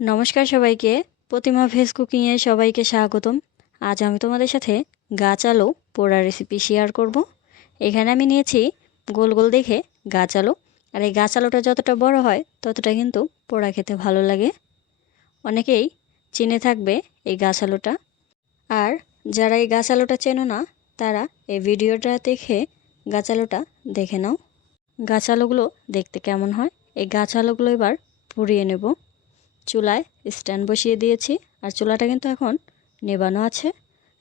নমস্কার সবাইকে। প্রতিমা ভেজ কুকিংয়ে সবাইকে স্বাগতম। আজ আমি তোমাদের সাথে গাছ আলু পোড়া রেসিপি শেয়ার করব। এখানে আমি নিয়েছি গোল গোল দেখে গাছ আলু আর এই গাছ আলুটা যতটা বড় হয়, ততটা কিন্তু পোড়া খেতে ভালো লাগে। অনেকেই চিনে থাকবে এই গাছ আলুটা আর যারা এই গাছ আলুটা চেনো না, তারা এই ভিডিওটা দেখে গাছ আলুটা দেখে নাও। গাছ আলুগুলো দেখতে কেমন হয়? এই গাছ আলুগুলো এবার পুড়িয়ে নেব। চুলায় স্ট্যান্ড বসিয়ে দিয়েছি আর চুলাটা কিন্তু এখন নেবানো আছে।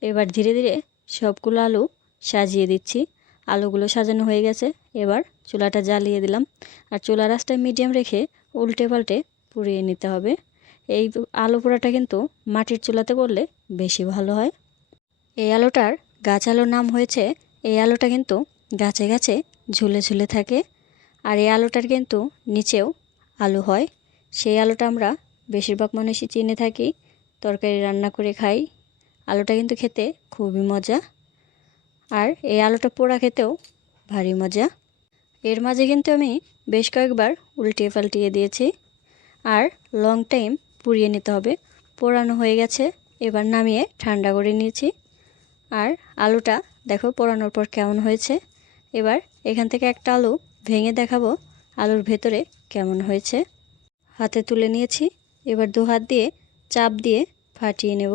এবার ধীরে ধীরে সবগুলো আলু সাজিয়ে দিচ্ছি। আলুগুলো সাজানো হয়ে গেছে। এবার চুলাটা জ্বালিয়ে দিলাম। আর চুলা রাসটা মিডিয়াম রেখে উল্টে পাল্টে পুড়িয়ে নিতে হবে। এই আলু পোড়াটা কিন্তু মাটির চুলাতে করলে বেশি ভালো হয়। এই আলুটার গাছ আলুর নাম হয়েছে। এই আলুটা কিন্তু গাছে গাছে ঝুলে ঝুলে থাকে। আর এই আলুটার কিন্তু নিচেও আলু হয়। সেই আলুটা আমরা বেশিরভাগ মানুষই চিনে থাকি, তরকারি রান্না করে খাই। আলুটা কিন্তু খেতে খুবই মজা। আর এই আলুটা পোড়া খেতেও ভারী মজা। এর মাঝে কিন্তু আমি বেশ কয়েকবার উল্টিয়ে পাল্টিয়ে দিয়েছি। আর লং টাইম পুড়িয়ে নিতে হবে। পোড়ানো হয়ে গেছে, এবার নামিয়ে ঠান্ডা করে নিয়েছি। আর আলুটা দেখো পোড়ানোর পর কেমন হয়েছে। এবার এখান থেকে একটা আলু ভেঙে দেখাবো, আলুর ভেতরে কেমন হয়েছে। হাতে তুলে নিয়েছি। এবার দু হাত দিয়ে চাপ দিয়ে ফাটিয়ে নেব।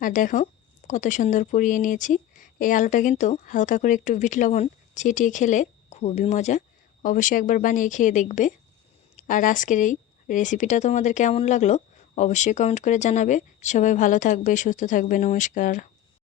আর দেখো কত সুন্দর পুড়িয়ে নিয়েছি। এই আলুটা কিন্তু হালকা করে একটু বিট লবণ ছিটিয়ে খেলে খুবই মজা। অবশ্যই একবার বানিয়ে খেয়ে দেখবে। আর আজকের এই রেসিপিটা তোমাদের কেমন লাগল অবশ্যই কমেন্ট করে জানাবে। সবাই ভালো থাকবে, সুস্থ থাকবে, নমস্কার।